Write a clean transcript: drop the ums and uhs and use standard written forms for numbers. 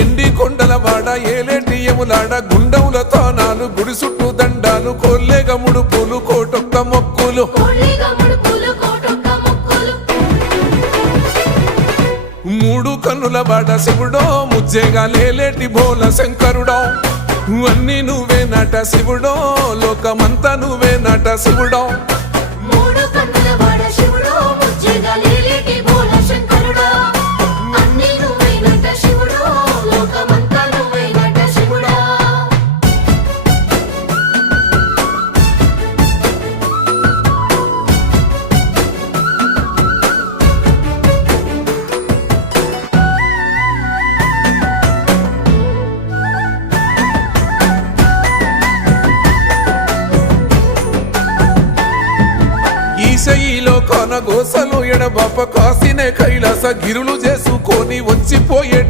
ఎండి కొండల వాడ ఏలేటి యములాడ గుండముల తానాలు గుడి చుట్టూ దండాలు కోల్లేగ ముడుపులు కోటొక్క మొక్కులు మూడు కన్నుల వాడ శివుడో ముజ్జేగా లేలేటి బోల శంకరుడో అన్ని నువ్వే నట శివుడో లోకమంతా నువ్వే నట శివుడో ఈశయిలో కొన గోసలు ఎడబాప కాసినే కైలాస గిరులు చేసుకొని వచ్చిపోయే